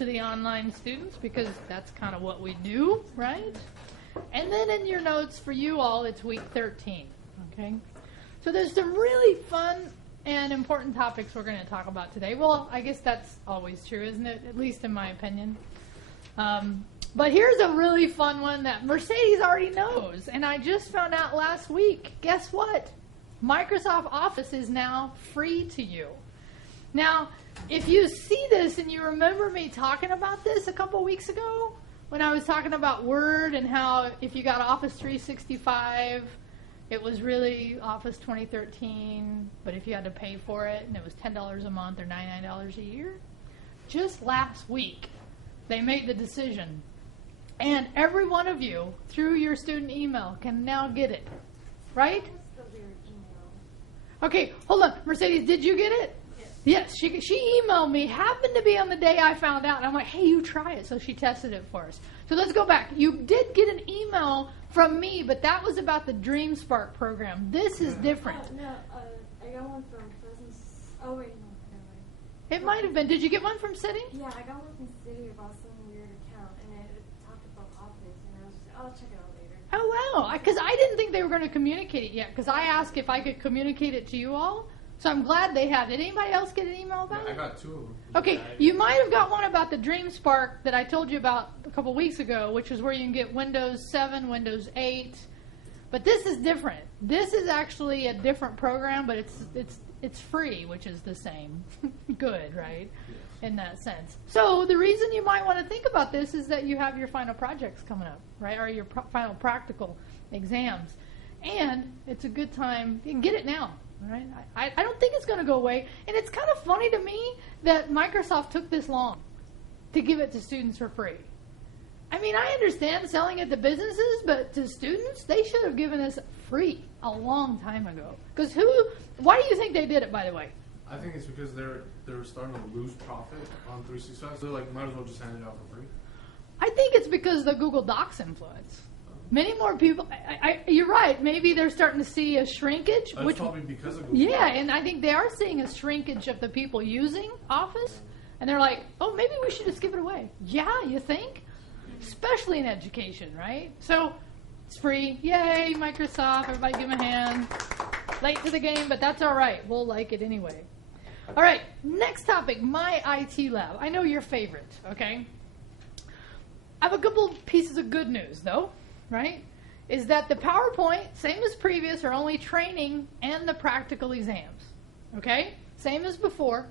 to the online students because that's kind of what we do, right? And then in your notes for you all, it's week 13, okay? So there's some really fun and important topics we're going to talk about today. Well, I guess that's always true, isn't it? At least in my opinion. But here's a really fun one that Mercedes already knows, and I just found out last week. Guess what? Microsoft Office is now free to you. Now, if you see this and you remember me talking about this a couple weeks ago, when I was talking about Word and how if you got Office 365, it was really Office 2013, but if you had to pay for it, and it was $10 a month or $99 a year, just last week, they made the decision. And every one of you, through your student email, can now get it. Right? Okay, hold on. Mercedes, did you get it? Yes. Yes, she emailed me, happened to be on the day I found out, and I'm like, hey, you try it. So she tested it for us. So let's go back. You did get an email from me, but that was about the Dream Spark program. This is different. I got one from Presence. Oh, wait, no. It might have been. Did you get one from City? Yeah, I got one from City about some weird account, and it talked about Office, and I was just, I'll check it out later. Oh, wow. Because I didn't think they were going to communicate it yet, because I asked if I could communicate it to you all. So I'm glad they have. Did anybody else get an email about it? I got 2 of them. Okay, you might have got one about the Dream Spark that I told you about a couple weeks ago, which is where you can get Windows 7, Windows 8. But this is different. This is actually a different program, but it's free, which is the same. Good, right? Yes. In that sense. So the reason you might want to think about this is that you have your final projects coming up, right? Or your final practical exams. And it's a good time. You can get it now, right? I don't think it's going to go away. And it's kind of funny to me that Microsoft took this long to give it to students for free. I mean, I understand selling it to businesses, but to students, they should have given us free a long time ago. Because why do you think they did it, by the way? I think it's because they're starting to lose profit on 365, so they're like, might as well just hand it out for free. I think it's because of the Google Docs influence. Many more people, you're right, maybe they're starting to see a shrinkage. That's probably because of Google Yeah, Docs. and I think they are seeing a shrinkage of the people using Office. And they're like, oh, maybe we should just give it away. Yeah, you think? Especially in education, right? So it's free. Yay, Microsoft. Everybody give them a hand. Late to the game, but that's all right. We'll like it anyway. All right, next topic, MyITLab. I know your favorite, okay? I have a couple pieces of good news, though, right? Is that the PowerPoint, same as previous, are only training and the practical exams, okay? Same as before.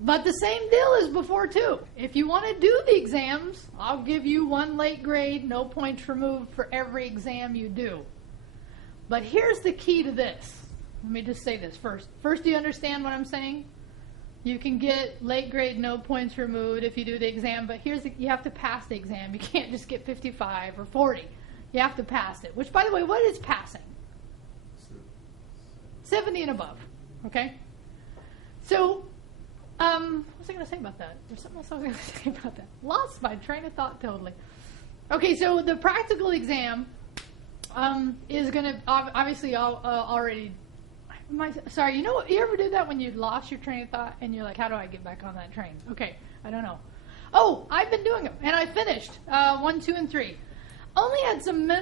But the same deal as before, too. If you want to do the exams, I'll give you 1 late grade, no points removed for every exam you do. But here's the key to this. Let me just say this first. First, do you understand what I'm saying? You can get late grade, no points removed if you do the exam, but you have to pass the exam. You can't just get 55 or 40. You have to pass it. Which, by the way, what is passing? 70 and above. Okay? So, what was I going to say about that? There's something else I was going to say about that. Lost my train of thought totally. Okay, so the practical exam is going to obviously already. Sorry, you know what? You ever do that when you lost your train of thought and you're like, how do I get back on that train? Okay, I don't know. Oh, I've been doing them, and I finished 1, 2, and 3. Only had some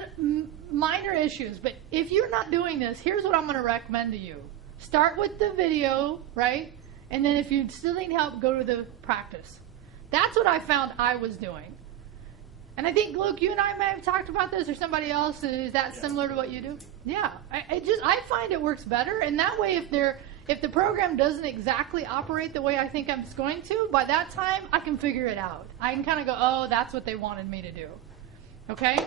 minor issues, but if you're not doing this, here's what I'm going to recommend to you. Start with the video, right? And then if you still need help, go to the practice. That's what I found I was doing. And I think, Luke, you and I may have talked about this, or somebody else. Is that similar to what you do? Yeah. I find it works better. And that way, if the program doesn't exactly operate the way I think it's going to, by that time, I can figure it out. I can kind of go, oh, that's what they wanted me to do. Okay?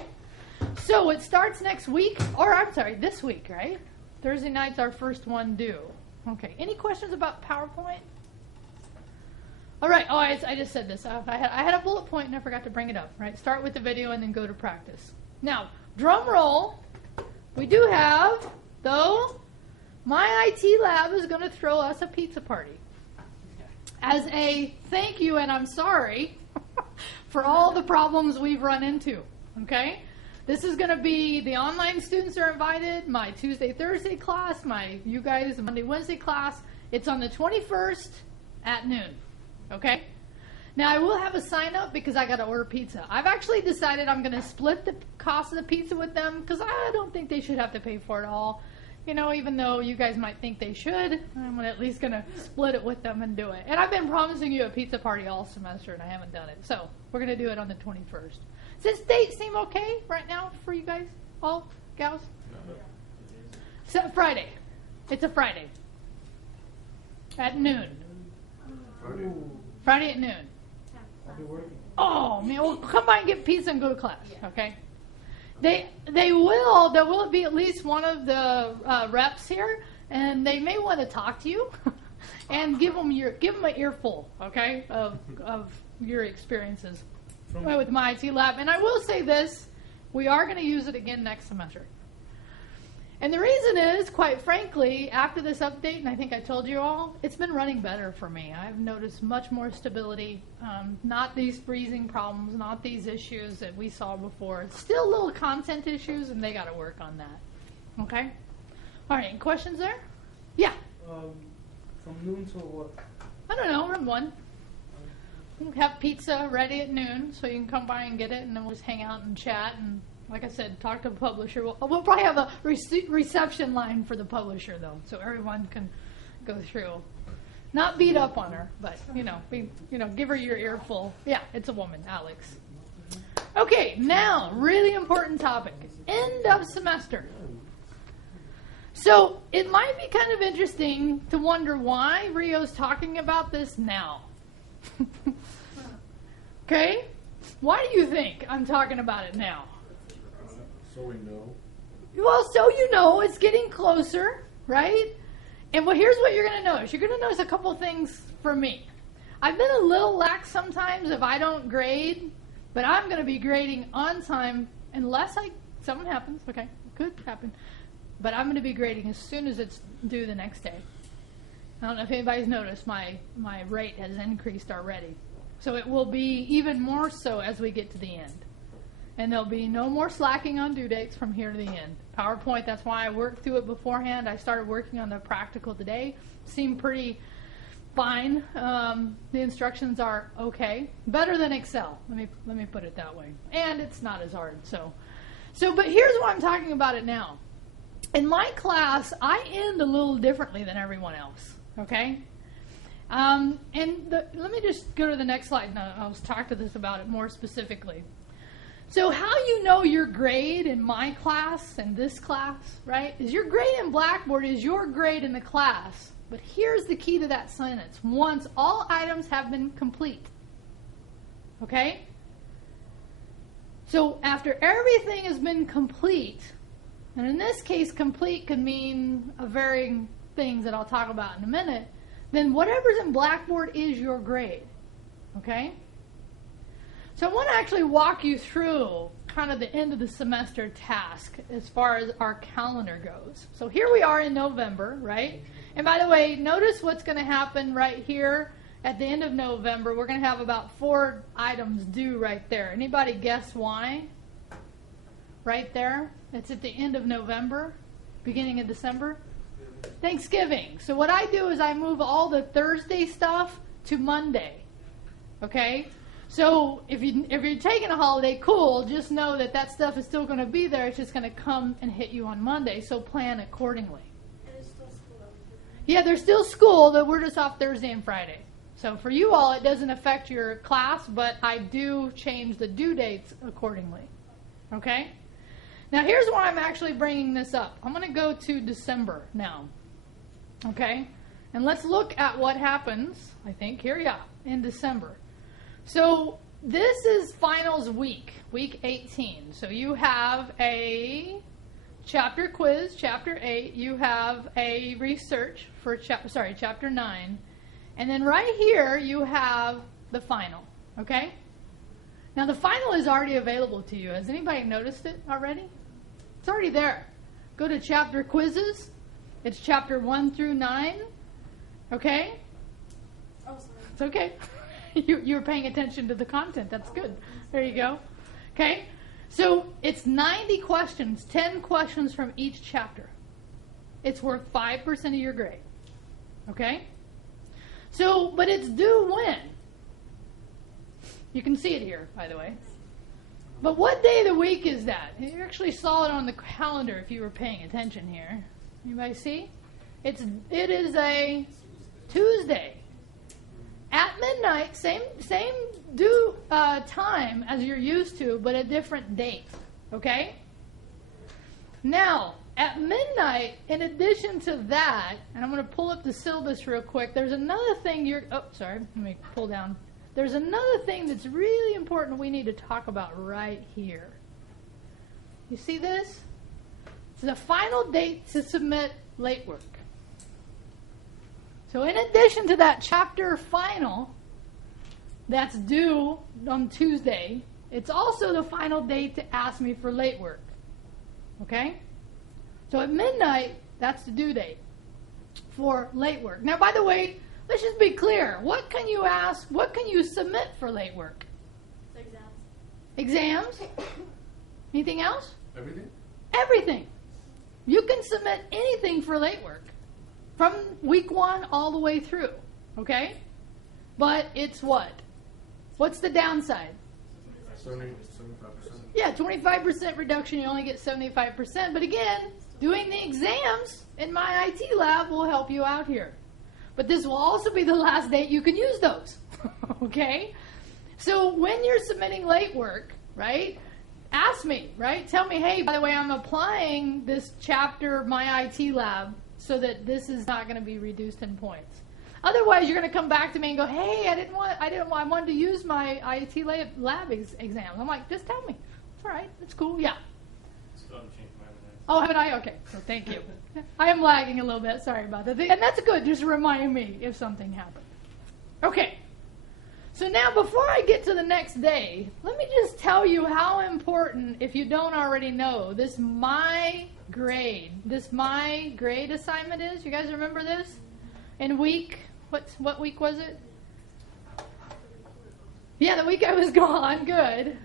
So it starts next week, or I'm sorry, this week, right? Thursday night's our first one due. Okay. Any questions about PowerPoint? All right. Oh, I just said this. I had a bullet point and I forgot to bring it up. Right. Start with the video and then go to practice. Now, drum roll. We do have, though, MyITLab is going to throw us a pizza party as a thank you and I'm sorry for all the problems we've run into. Okay. This is going to be, the online students are invited, my Tuesday, Thursday class, you guys, Monday, Wednesday class. It's on the 21st at noon. Okay? Now, I will have a sign up because I got to order pizza. I've actually decided I'm going to split the cost of the pizza with them because I don't think they should have to pay for it all. You know, even though you guys might think they should, I'm at least going to split it with them and do it. And I've been promising you a pizza party all semester, and I haven't done it. So we're going to do it on the 21st. Does this date seem okay right now for you guys, all gals? So Friday. It's a Friday. At noon. Friday at noon. I'll be working. Oh, man, well, come by and get pizza and go to class, okay? There will be at least one of the reps here, and they may want to talk to you and give them an earful, okay, of your experiences with MyITLab. And I will say this, we are going to use it again next semester. And the reason is, quite frankly, after this update, and I think I told you all, it's been running better for me. I've noticed much more stability, not these freezing problems, not these issues that we saw before. Still little content issues, and they got to work on that. Okay? All right, any questions there? Yeah. From noon to what? I don't know, around 1. We'll have pizza ready at noon, so you can come by and get it, and then we'll just hang out and chat and, like I said, talk to the publisher. We'll probably have a reception line for the publisher, though, so everyone can go through. Not beat up on her, but, give her your earful. Yeah, it's a woman, Alex. Okay, now, really important topic. End of semester. So it might be kind of interesting to wonder why Rio's talking about this now. Okay? Why do you think I'm talking about it now? So we know. Well, so you know, it's getting closer, right? And well, here's what you're going to notice. You're going to notice a couple things for me. I've been a little lax sometimes if I don't grade, but I'm going to be grading on time unless something happens. Okay, could happen. But I'm going to be grading as soon as it's due the next day. I don't know if anybody's noticed, my rate has increased already. So it will be even more so as we get to the end. And there'll be no more slacking on due dates from here to the end. PowerPoint, that's why I worked through it beforehand. I started working on the practical today. Seemed pretty fine. The instructions are okay. Better than Excel. Let me put it that way. And it's not as hard. But here's why I'm talking about it now. In my class, I end a little differently than everyone else. Okay? Let me just go to the next slide, and I'll talk to this about it more specifically. So how you know your grade in my class and this class, right, is your grade in Blackboard is your grade in the class. But here's the key to that sentence. Once all items have been complete. Okay? So after everything has been complete, and in this case, complete could mean varying things that I'll talk about in a minute, then whatever's in Blackboard is your grade. Okay? So I want to actually walk you through kind of the end of the semester task as far as our calendar goes. So here we are in November, right? And by the way, notice what's going to happen right here at the end of November. We're going to have about 4 items due right there. Anybody guess why? Right there. It's at the end of November, beginning of December. Thanksgiving. So what I do is I move all the Thursday stuff to Monday. Okay? So if you're taking a holiday, cool, just know that stuff is still going to be there. It's just going to come and hit you on Monday, so plan accordingly. There's still school. Yeah, there's still school, but we're just off Thursday and Friday. So for you all, it doesn't affect your class, but I do change the due dates accordingly. Okay? Now here's why I'm actually bringing this up. I'm going to go to December now. Okay? And let's look at what happens, I think, here, yeah, in December. So this is finals week 18. So you have a chapter quiz, chapter 8. You have a research for chapter 9. And then right here you have the final, okay? Now the final is already available to you. Has anybody noticed it already? It's already there. Go to chapter quizzes. It's chapter 1 through 9, okay? Oh, sorry. It's okay. You were paying attention to the content. That's good. There you go. Okay? So it's 90 questions, 10 questions from each chapter. It's worth 5% of your grade. Okay? So, but it's due when? You can see it here, by the way. But what day of the week is that? You actually saw it on the calendar if you were paying attention here. Anybody see? It is a Tuesday. At midnight, same due time as you're used to, but a different date. Okay? Now, at midnight, in addition to that, and I'm going to pull up the syllabus real quick, there's another thing let me pull down. There's another thing that's really important we need to talk about right here. You see this? It's the final date to submit late work. So in addition to that chapter final that's due on Tuesday, it's also the final date to ask me for late work. Okay? So at midnight, that's the due date for late work. Now, by the way, let's just be clear. What can you submit for late work? Exams? Anything else? Everything? Everything. You can submit anything for late work from week 1 all the way through. Okay? But it's what? What's the downside? 75%. Yeah, 25% reduction. You only get 75%. But again, doing the exams in MyITLab will help you out here. But this will also be the last date you can use those. Okay? So when you're submitting late work, right, ask me, right? Tell me, hey, by the way, I'm applying this chapter of MyITLab so that this is not going to be reduced in points. Otherwise, you're going to come back to me and go, hey, I wanted to use my MyITLab exams. I'm like, just tell me. It's all right. It's cool. Yeah. Still haven't changed mine today. Oh, haven't I? Okay. So thank you. I am lagging a little bit. Sorry about that. And that's good. Just remind me if something happened. Okay. So now, before I get to the next day, let me just tell you how important, if you don't already know, this My Grade assignment is. You guys remember this? In what week was it? Yeah, the week I was gone. Good.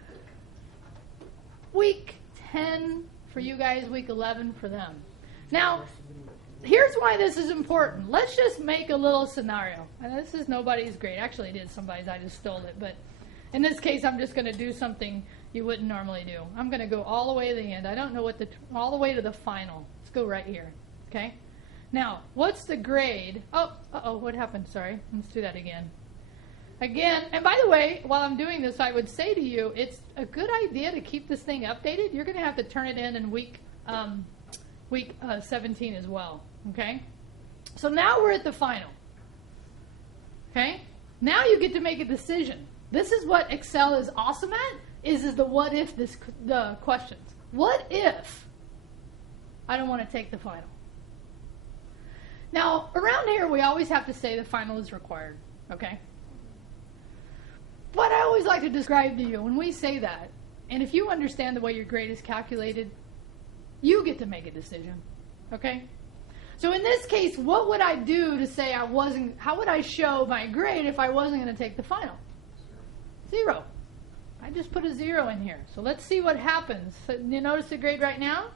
Week 10 for you guys, week 11 for them. Now, here's why this is important. Let's just make a little scenario. And this is nobody's grade. Actually, it is somebody's. I just stole it. But in this case, I'm just going to do something you wouldn't normally do. I'm going to go all the way to the end. I don't know all the way to the final. Let's go right here. Okay? Now, what's the grade? Oh, what happened? Sorry. Let's do that again. Again, and by the way, while I'm doing this, I would say to you, it's a good idea to keep this thing updated. You're going to have to turn it in week 17 as well. Okay? So now we're at the final. Okay? Now you get to make a decision. This is what Excel is awesome at, is the what if the questions. What if I don't want to take the final? Now, around here, we always have to say the final is required. Okay? But I always like to describe to you, when we say that, and if you understand the way your grade is calculated, you get to make a decision. Okay? So in this case, what would I do to say how would I show my grade if I wasn't going to take the final? 0. I just put a 0 in here. So let's see what happens. So you notice the grade right now?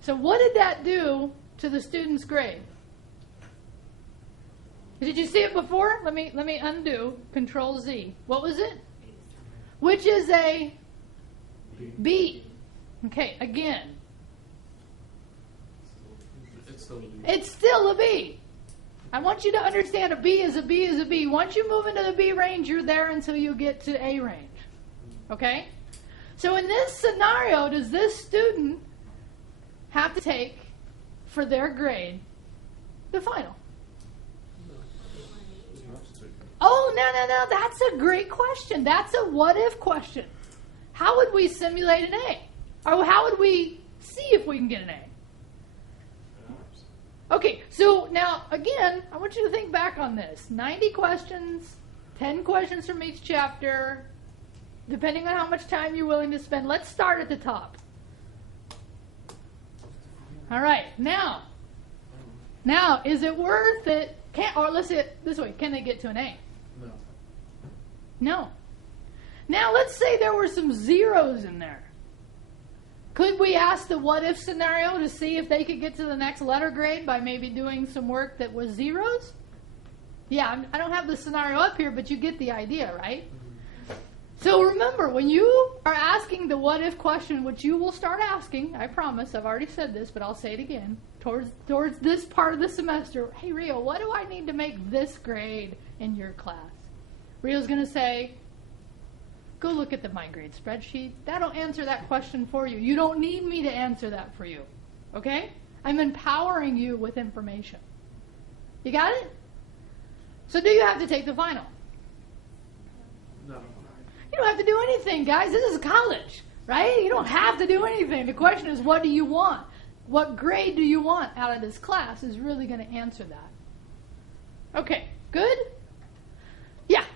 So what did that do to the student's grade? Did you see it before? Let me undo. Control Z. What was it? Which is a B. Okay, again. It's still a B. It's still a B. I want you to understand a B is a B is a B. Once you move into the B range, you're there until you get to A range. Okay? So in this scenario, does this student have to take, for their grade, the final? Oh, no. That's a great question. That's a what-if question. How would we simulate an A? Or how would we see if we can get an A? Okay, so now, again, I want you to think back on this. 90 questions, 10 questions from each chapter, depending on how much time you're willing to spend. Let's start at the top. All right, now, is it worth it? Or let's say it this way, can they get to an A? No. Now, let's say there were some zeros in there. Could we ask the what-if scenario to see if they could get to the next letter grade by maybe doing some work that was zeros? Yeah, I don't have the scenario up here, but you get the idea, right? So remember, when you are asking the what if question, which you will start asking, I promise, I've already said this, but I'll say it again, towards this part of the semester, hey Rio, what do I need to make this grade in your class? Rio's going to say, go look at the MyGrade spreadsheet. That'll answer that question for you. You don't need me to answer that for you. Okay? I'm empowering you with information. You got it? So do you have to take the final? No. You don't have to do anything, guys. This is college, right? You don't have to do anything. The question is, what do you want? What grade do you want out of this class is really going to answer that. Okay, good? Yeah. Is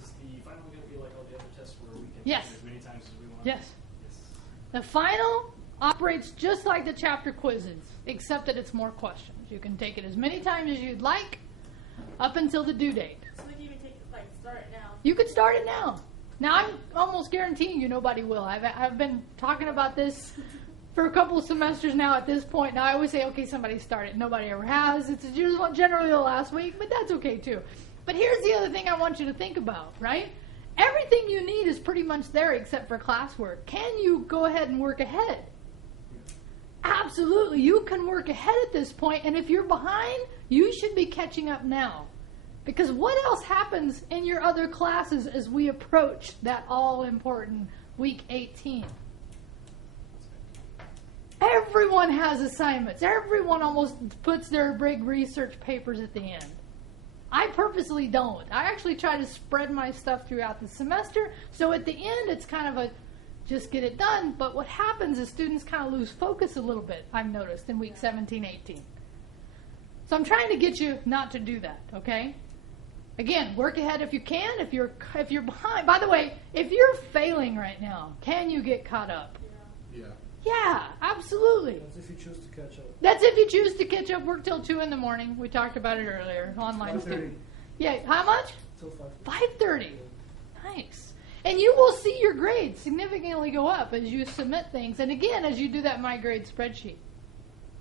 the final going to be like all the other tests where we can Yes. take it as many times as we want? Yes. Yes. The final operates just like the chapter quizzes, except that it's more questions. You can take it as many times as you'd like up until the due date. So we can even take it, like, start it now. You could start it now. Now, I'm almost guaranteeing you nobody will. I've been talking about this for a couple of semesters now at this point. Now, I always say, okay, somebody start it. Nobody ever has. It's generally the last week, but that's okay, too. But here's the other thing I want you to think about, right? Everything you need is pretty much there except for classwork. Can you go ahead and work ahead? Absolutely. You can work ahead at this point, and if you're behind, you should be catching up now. Because what else happens in your other classes as we approach that all-important week 18? Everyone has assignments. Everyone almost puts their big research papers at the end. I purposely don't. I actually try to spread my stuff throughout the semester, so at the end it's kind of a just get it done, but what happens is students kind of lose focus a little bit, I've noticed, in week 17, 18. So I'm trying to get you not to do that, okay? Again, work ahead if you can. If you're behind, by the way, if you're failing right now, can you get caught up? Yeah. Yeah, absolutely. That's if you choose to catch up. That's if you choose to catch up. Work till 2 in the morning. We talked about it earlier. Online. 5:30 Yeah, how much? till 5. 5:30. Nice. And you will see your grades significantly go up as you submit things. And again, as you do that MyGrade spreadsheet.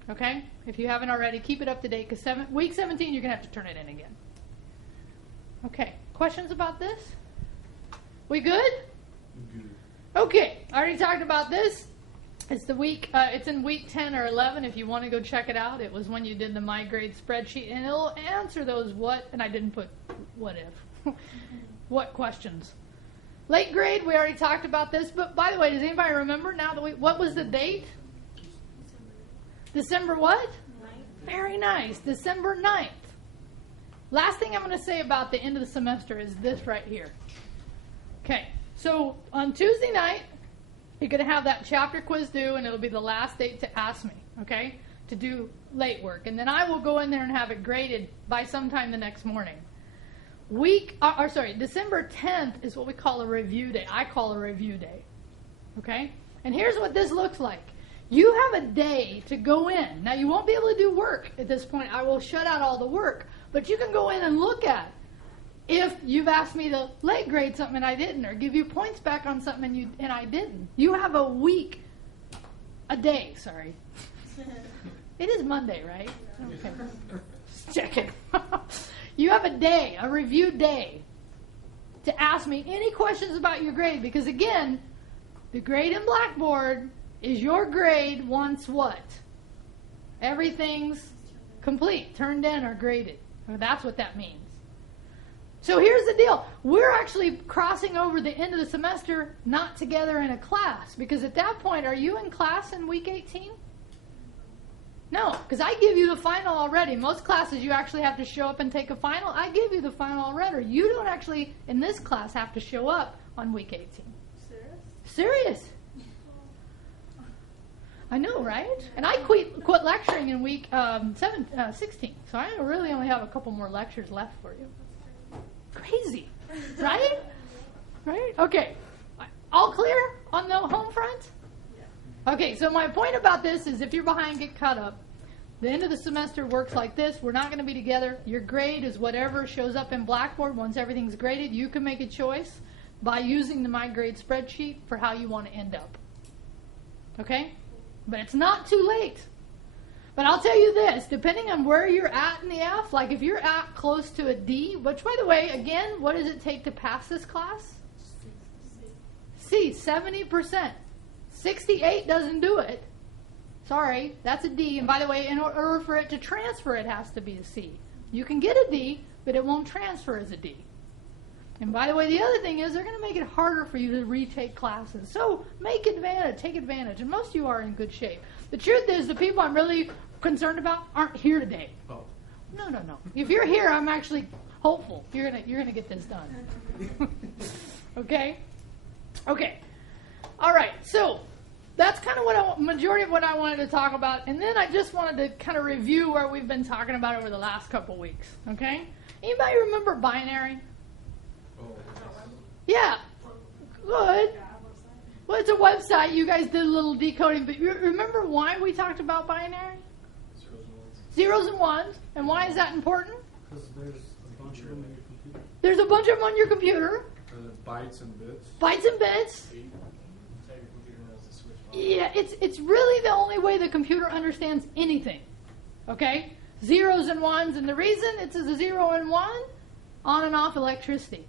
Okay? If you haven't already, keep it up to date because week 17, you're going to have to turn it in again. Okay. Questions about this? We good? Good. Okay. I already talked about this. It's it's in week 10 or 11 if you want to go check it out. It was when you did the MyGrade spreadsheet, and it'll answer those and I didn't put what if, what questions. Late grade, we already talked about this, but by the way, does anybody remember now that what was the date? December what? 9th. Very nice. December 9th. Last thing I'm going to say about the end of the semester is this right here. Okay, so on Tuesday night, you're going to have that chapter quiz due, and it'll be the last date to ask me, okay, to do late work. And then I will go in there and have it graded by sometime the next morning. December 10th is what we call a review day. I call a review day, okay? And here's what this looks like. You have a day to go in. Now, you won't be able to do work at this point. I will shut out all the work. But you can go in and look at if you've asked me to late grade something and I didn't, or give you points back on something and I didn't. You have a day, sorry. It is Monday, right? Okay. Just checking. You have a day, a review day, to ask me any questions about your grade. Because again, the grade in Blackboard is your grade once what? Everything's complete, turned in, or graded. Or that's what that means. So here's the deal. We're actually crossing over the end of the semester not together in a class. Because at that point, are you in class in week 18? No, because I give you the final already. Most classes you actually have to show up and take a final. I give you the final already. You don't actually, in this class, have to show up on week 18. Serious? Serious. I know, right? And I quit lecturing in week 16. So I really only have a couple more lectures left for you. Crazy, right? Right? Okay. All clear on the home front? Okay, so my point about this is if you're behind, get caught up. The end of the semester works like this. We're not going to be together. Your grade is whatever shows up in Blackboard. Once everything's graded, you can make a choice by using the MyGrade spreadsheet for how you want to end up. Okay? But it's not too late. But I'll tell you this, depending on where you're at in the F, like if you're at close to a D, which by the way, again, what does it take to pass this class? C, 70%. 68 doesn't do it. Sorry, that's a D. And by the way, in order for it to transfer, it has to be a C. You can get a D, but it won't transfer as a D. And by the way, the other thing is they're going to make it harder for you to retake classes. So take advantage. And most of you are in good shape. The truth is the people I'm really concerned about aren't here today. Oh. No. If you're here, I'm actually hopeful. You're gonna get this done. Okay? Okay. All right. So that's kind of majority of what I wanted to talk about. And then I just wanted to kind of review where we've been talking about over the last couple weeks. Okay? Anybody remember binary? Oh. Yeah. Good. Well, it's a website. You guys did a little decoding, but you remember why we talked about binary? Zeros and ones. And why is that important? Because there's a bunch of them in your computer. There's a bunch of them on your computer. Bytes and bits. Bytes and bits. Yeah, it's really the only way the computer understands anything. Okay? Zeros and ones. And the reason it's a 0 and 1, on and off electricity.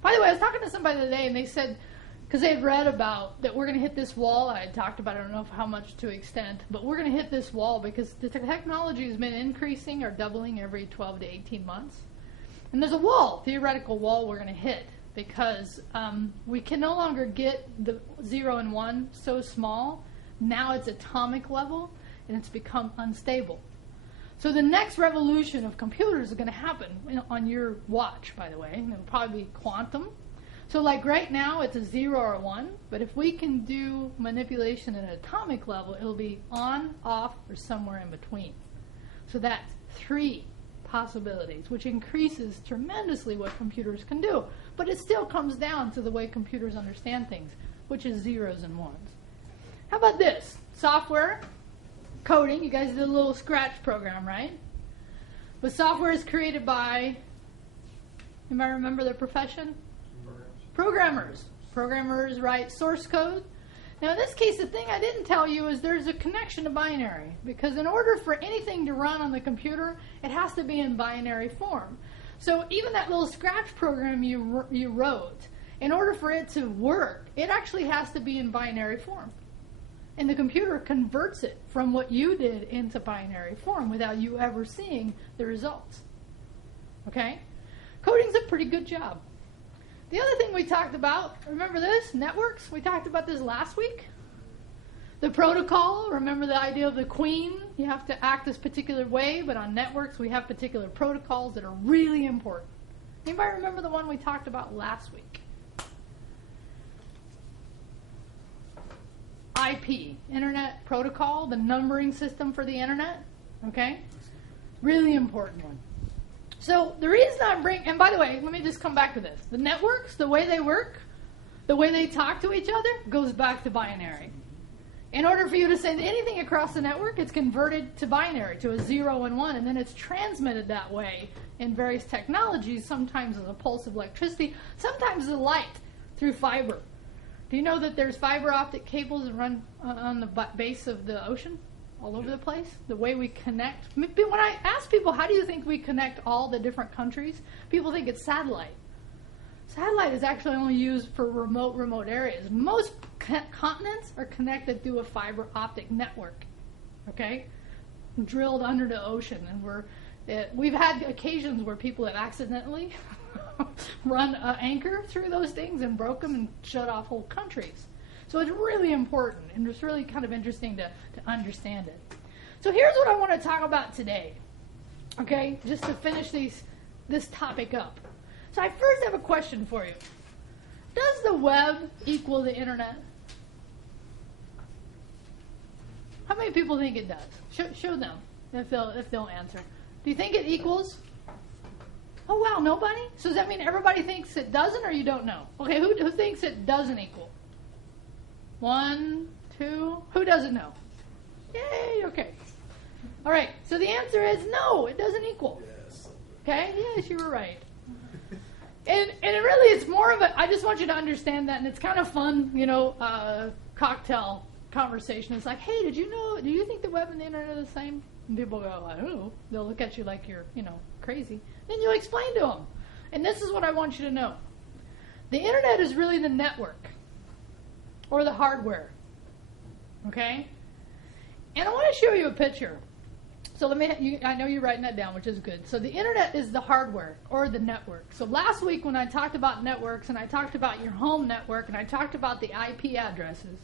By the way, I was talking to somebody the other day, and they said, because they had read about that we're going to hit this wall. I had talked about it, I don't know how much to extent, but we're going to hit this wall because the technology has been increasing or doubling every 12 to 18 months. And there's a wall, theoretical wall we're going to hit because we can no longer get the 0 and 1 so small. Now it's atomic level, and it's become unstable. So the next revolution of computers is going to happen on your watch, by the way, and it'll probably be quantum. So like right now, it's a 0 or 1, but if we can do manipulation at an atomic level, it'll be on, off, or somewhere in between. So that's 3 possibilities, which increases tremendously what computers can do. But it still comes down to the way computers understand things, which is zeros and ones. How about this? Software, coding. You guys did a little Scratch program, right? But software is created by, anybody remember their profession? Programmers. Programmers write source code. Now in this case, the thing I didn't tell you is there's a connection to binary, because in order for anything to run on the computer, it has to be in binary form. So even that little Scratch program you wrote, in order for it to work, it actually has to be in binary form. And the computer converts it from what you did into binary form without you ever seeing the results. Okay? Coding's a pretty good job. The other thing we talked about, remember this? Networks. We talked about this last week. The protocol, remember the idea of the queen? You have to act this particular way, but on networks we have particular protocols that are really important. Anybody remember the one we talked about last week? IP, Internet Protocol, the numbering system for the Internet. Okay? Really important one. So the reason and by the way, let me just come back to this. The networks, the way they work, the way they talk to each other, goes back to binary. In order for you to send anything across the network, it's converted to binary, to a 0 and 1, and then it's transmitted that way in various technologies, sometimes as a pulse of electricity, sometimes as a light through fiber. Do you know that there's fiber optic cables that run on the base of the ocean? All over the place, the way we connect. When I ask people, how do you think we connect all the different countries? People think it's satellite. Satellite is actually only used for remote areas. Most continents are connected through a fiber optic network, okay? Drilled under the ocean. And we've had occasions where people have accidentally run an anchor through those things and broke them and shut off whole countries. So it's really important, and it's really kind of interesting to understand it. So here's what I want to talk about today, okay, just to finish this topic up. So I first have a question for you. Does the web equal the internet? How many people think it does? Show them if they'll answer. Do you think it equals? Oh, wow, nobody? So does that mean everybody thinks it doesn't, or you don't know? Okay, who thinks it doesn't equal? 1, 2. Who doesn't know? Yay, okay. All right, so the answer is no, it doesn't equal. Yes. Okay, yes, you were right. And it really is more of a, I just want you to understand that, and it's kind of fun, cocktail conversation. It's like, hey, do you think the web and the internet are the same? And people go, I don't know. They'll look at you like you're, crazy. Then you explain to them. And this is what I want you to know. The internet is really the network. or the hardware. Okay? And I want to show you a picture. So I know you're writing that down, which is good. So the internet is the hardware or the network. So last week when I talked about networks and I talked about your home network and I talked about the IP addresses,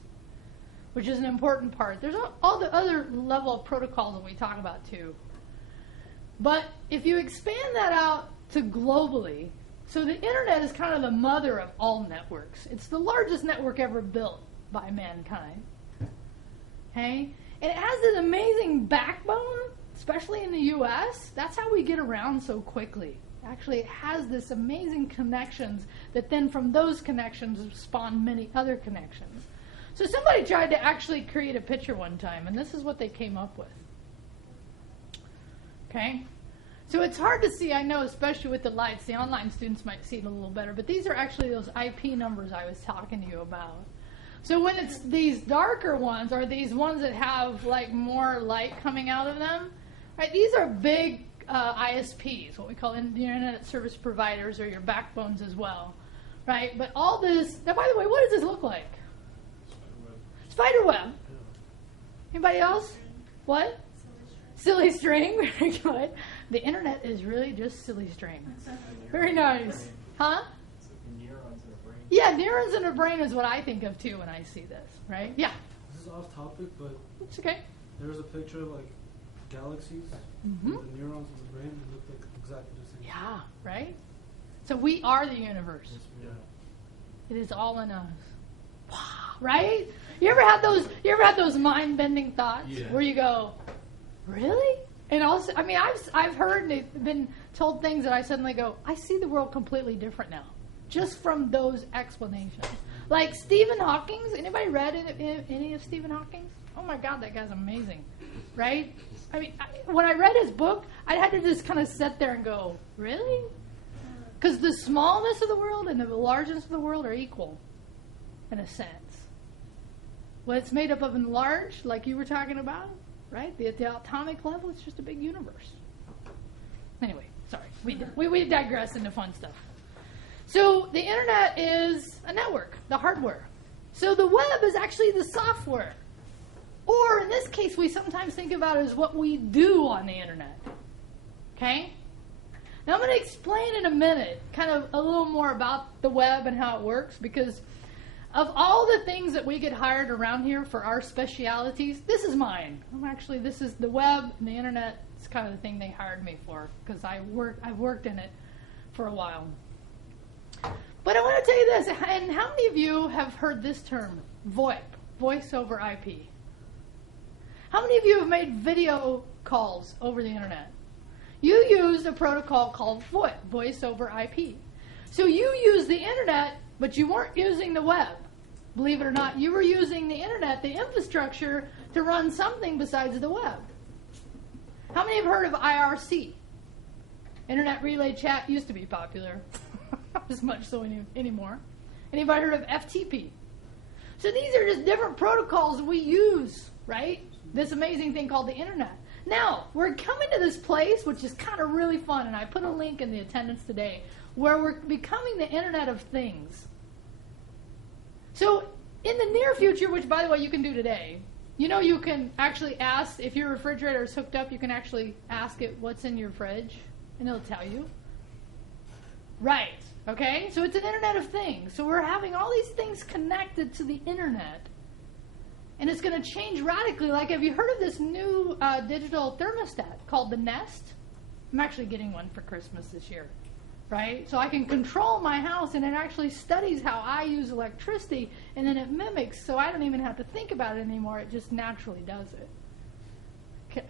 which is an important part. There's all the other level of protocols that we talk about too. But if you expand that out to globally, so the internet is kind of the mother of all networks. It's the largest network ever built by mankind. Okay? And it has this amazing backbone, especially in the US. That's how we get around so quickly. Actually, it has this amazing connections that then from those connections spawn many other connections. So somebody tried to actually create a picture one time, and this is what they came up with. Okay? So it's hard to see, I know, especially with the lights. The online students might see it a little better, but these are actually those IP numbers I was talking to you about. So when it's these darker ones, or these ones that have like more light coming out of them, right? These are big ISPs, what we call the internet service providers, or your backbones as well, right? But all this. Now, by the way, what does this look like? Spiderweb. Anybody else? What? Silly string. Very good. The internet is really just silly string. Very nice. Huh? Yeah, neurons in the brain is what I think of too when I see this, right? Yeah. This is off topic, but it's okay. There's a picture of like galaxies, Mm-hmm. and the neurons in the brain look like exactly the same. Yeah, right? So we are the universe. Yeah. It is all in us. Wow, right? You ever had those mind-bending thoughts where you go, really? And also, I mean, I've heard and been told things that I suddenly go, I see the world completely different now, just from those explanations. Like Stephen Hawking. Anybody read any of Stephen Hawking? Oh my God, that guy's amazing, right? I mean, when I read his book, I had to just kind of sit there and go, really? Because the smallness of the world and the largeness of the world are equal, in a sense. What it's made up of in large, like you were talking about, right? At the atomic level, it's just a big universe. Anyway, sorry. We digress into fun stuff. So the internet is a network, the hardware. So the web is actually the software. Or in this case, we sometimes think about it as what we do on the internet. Okay? Now I'm going to explain in a minute kind of a little more about the web and how it works, because of all the things that we get hired around here for our specialities, this is mine. This is the web and the internet. It's kind of the thing they hired me for, because I've worked in it for a while. But I want to tell you this, and how many of you have heard this term, VoIP, voice over IP? How many of you have made video calls over the internet? You used a protocol called VoIP, voice over IP. So you used the internet, but you weren't using the web. Believe it or not, you were using the internet, the infrastructure, to run something besides the web. How many have heard of IRC? Internet Relay Chat used to be popular. Not as much so anymore. Anybody heard of FTP? So these are just different protocols we use, right? This amazing thing called the internet. Now, we're coming to this place, which is kind of really fun, and I put a link in the attendance today, where we're becoming the Internet of Things. So in the near future, which, by the way, you can do today, you can actually ask, if your refrigerator is hooked up, you can actually ask it what's in your fridge, and it'll tell you. Right, okay? So it's an Internet of Things. So we're having all these things connected to the Internet. And it's going to change radically. Like, have you heard of this new digital thermostat called the Nest? I'm actually getting one for Christmas this year, right? So I can control my house, and it actually studies how I use electricity, and then it mimics, so I don't even have to think about it anymore. It just naturally does it.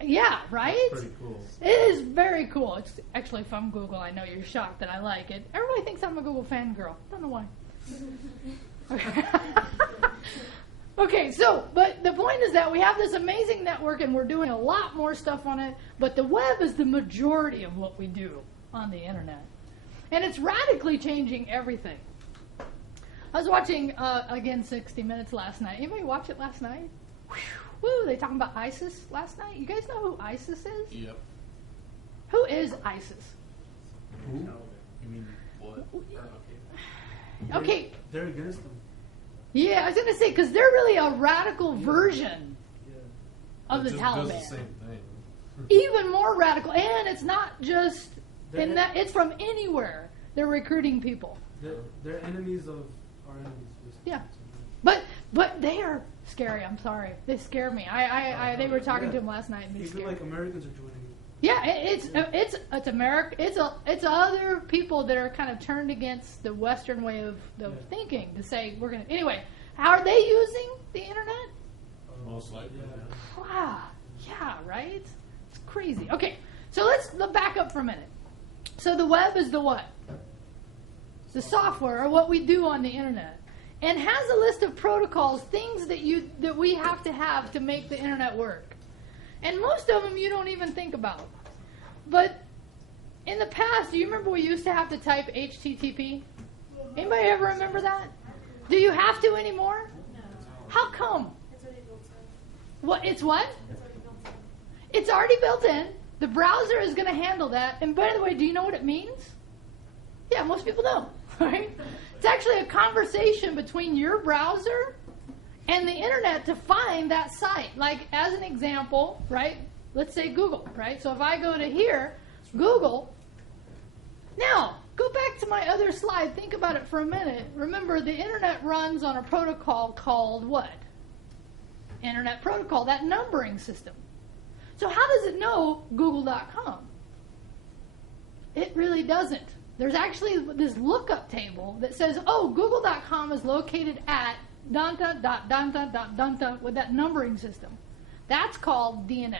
Yeah, right? That's pretty cool. It is very cool. It's actually from Google. I know you're shocked that I like it. Everybody thinks I'm a Google fangirl. Don't know why. Okay. Okay, but the point is that we have this amazing network, and we're doing a lot more stuff on it, but the web is the majority of what we do on the internet. And it's radically changing everything. I was watching, again, 60 Minutes last night. Anybody watch it last night? Woo, they talking about ISIS last night? You guys know who ISIS is? Yep. Who is ISIS? Who? You mean what? Okay. They're against them. Yeah, I was going to say, because they're really a radical version Yeah. of the It just Taliban. does the same thing. Even more radical. And it's not just in They're- that, it's from anywhere. They're recruiting people. They're enemies of our enemies. Basically. Yeah. But they are scary. I'm sorry. They scare me. They were talking Yeah. to him last night and they Even scared like me. Americans are joining it. Yeah, it's America. It's other people that are kind of turned against the Western way of thinking to say we're gonna. Anyway, how are they using the internet? Most likely. Yeah. Wow. Yeah. Right. It's crazy. Okay. So let's back up for a minute. So the web is the what? The software, or what we do on the internet, and has a list of protocols, things that we have to make the internet work. And most of them you don't even think about. But in the past, do you remember we used to have to type HTTP? Anybody ever remember that? Do you have to anymore? No. How come? It's already built in. What? It's what? It's already built in. It's already built in. The browser is going to handle that. And by the way, do you know what it means? Yeah, most people don't, right? It's actually a conversation between your browser and the internet to find that site. Like, as an example, right? Let's say Google, right? So if I go to here, Google. Now, go back to my other slide. Think about it for a minute. Remember, the internet runs on a protocol called what? Internet Protocol, that numbering system. So how does it know Google.com? It really doesn't. There's actually this lookup table that says, oh, Google.com is located at danta, danta, danta, with that numbering system. That's called DNS,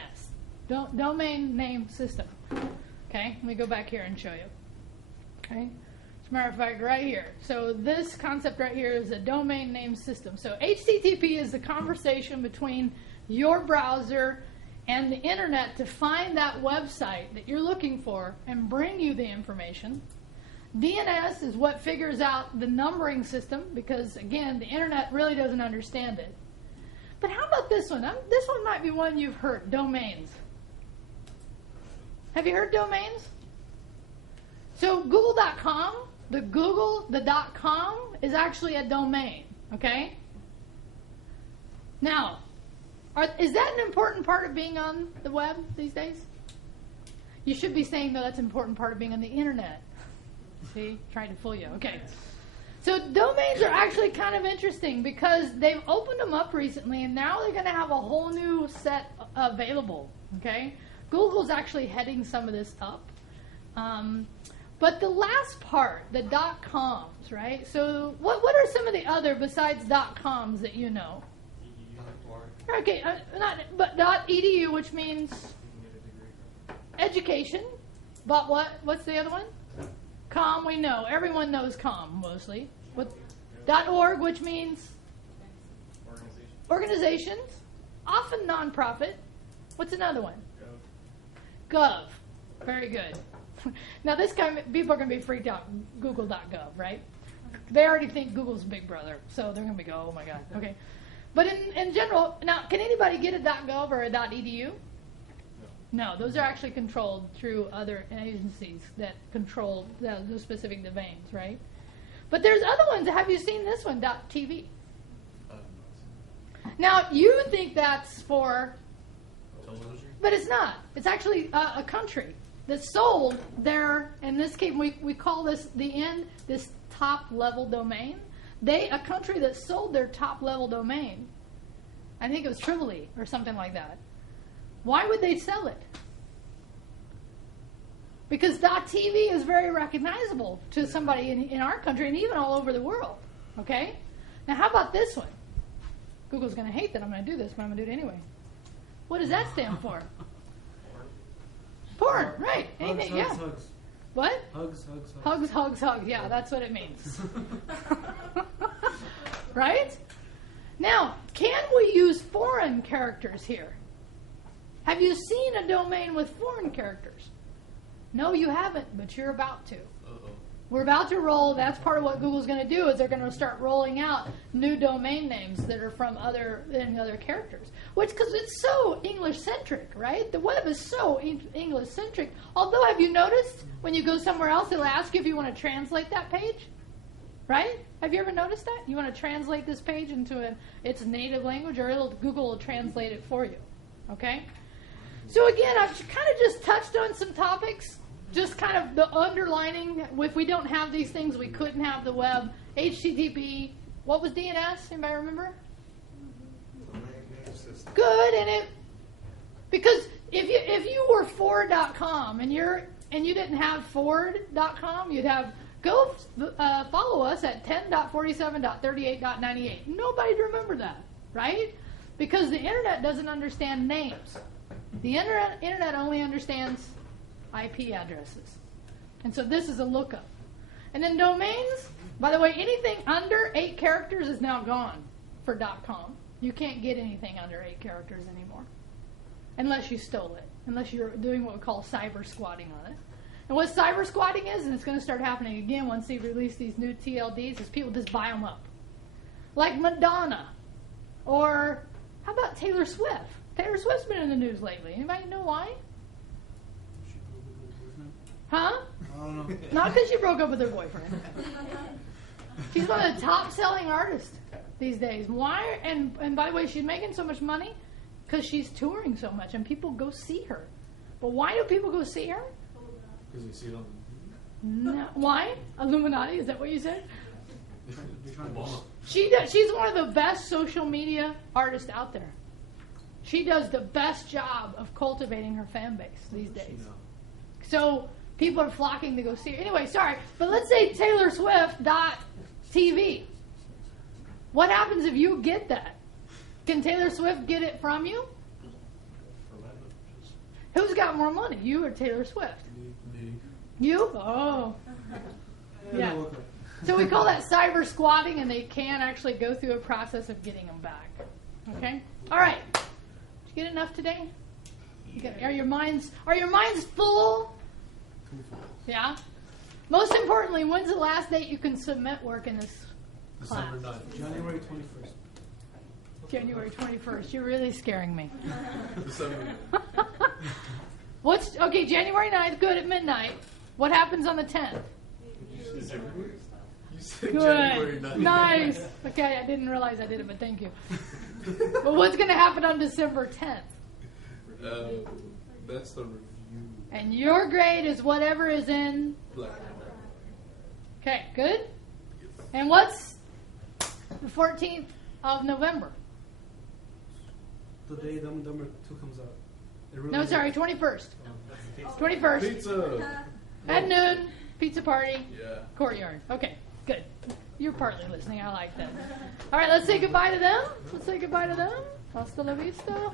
Domain Name System. Okay, let me go back here and show you. Okay, as a matter of fact, right here. So this concept right here is a domain name system. So HTTP is the conversation between your browser and the internet to find that website that you're looking for and bring you the information. DNS is what figures out the numbering system because, again, the internet really doesn't understand it. But how about this one? This one might be one you've heard, domains. Have you heard domains? So Google.com, the .com is actually a domain, okay? Now, is that an important part of being on the web these days? You should be saying, though, that's an important part of being on the internet. See? Trying to fool you. Okay. So domains are actually kind of interesting because they've opened them up recently, and now they're going to have a whole new set available, okay? Google's actually heading some of this up. But the last part, the .coms, right? So what are some of the other, besides .coms, that you know? Okay, but .edu, which means education. But what's the other one? Com, we know. Everyone knows com, mostly. What? .org, which means organizations. Often nonprofit. What's another one? Gov. Very good. Now this time, people are going to be freaked out. Google.gov, right? They already think Google's big brother, so they're going to be oh my God. Okay. But in general, now, can anybody get a .gov or a .edu? No, those are actually controlled through other agencies that control those specific domains, right? But there's other ones. Have you seen this one, .tv? Now, you think that's for Television? But it's not. It's actually a country that sold their, in this case, we call this this top level domain. A country that sold their top level domain. I think it was Tripoli or something like that. Why would they sell it? Because .tv is very recognizable to somebody in our country and even all over the world. Okay? Now, how about this one? Google's going to hate that I'm going to do this, but I'm going to do it anyway. What does that stand for? Porn, right. Anything, yeah. Hugs. What? Hugs, hugs, hugs. Hugs, hugs, hugs. Yeah, that's what it means. Right? Now, can we use foreign characters here? Have you seen a domain with foreign characters? No, you haven't, but you're about to. We're about to roll. That's part of what Google's going to do is they're going to start rolling out new domain names that are from other characters. Which, because it's so English-centric, right? The web is so English-centric. Although, have you noticed when you go somewhere else, it'll ask you if you want to translate that page? right? Have you ever noticed that? You want to translate this page into its native language, or Google will translate it for you. Okay? So again, I've kind of just touched on some topics, just kind of the underlining. If we don't have these things, we couldn't have the web. HTTP. What was DNS? Anybody remember? Good, because if you were Ford.com and you didn't have Ford.com, you'd have go follow us at 10.47.38.98. Nobody'd remember that, right? Because the internet doesn't understand names. The internet only understands IP addresses. And so this is a lookup. And then domains, by the way, anything under 8 characters is now gone for .com. You can't get anything under 8 characters anymore. Unless you stole it. Unless you're doing what we call cyber squatting on it. And what cyber squatting is, and it's going to start happening again once they release these new TLDs, is people just buy them up. Like Madonna. Or how about Taylor Swift? Taylor Swift's been in the news lately. Anybody know why? Huh? I don't know. Not because she broke up with her boyfriend. She's one of the top selling artists these days. Why? And by the way, she's making so much money because she's touring so much and people go see her. But why do people go see her? Because you see it on No. Why? Illuminati? Is that what you said? Obama. She's one of the best social media artists out there. She does the best job of cultivating her fan base these days. So people are flocking to go see her. Anyway, sorry. But let's say Taylor Swift.tv. What happens if you get that? Can Taylor Swift get it from you? Who's got more money, you or Taylor Swift? Me. You? Oh. Yeah. So we call that cyber squatting, and they can actually go through a process of getting them back. Okay? All right. Did you get enough today? Are your minds full? Yeah? Most importantly, when's the last date you can submit work in this class? December 9th. January 21st. January 21st. You're really scaring me. December 9th. Okay, January 9th, good, at midnight. What happens on the 10th? You said Good. January 9th. Nice. Okay, I didn't realize I did it, but thank you. But what's going to happen on December 10th? That's the review. And your grade is whatever is in... Black. Okay, good? And what's the 14th of November? The day number 2 comes out. No, sorry, 21st. 21st. Pizza. At noon, pizza party, Yeah. courtyard. Okay, good. You're partly listening. I like that. All right, let's say goodbye to them. Hasta la vista.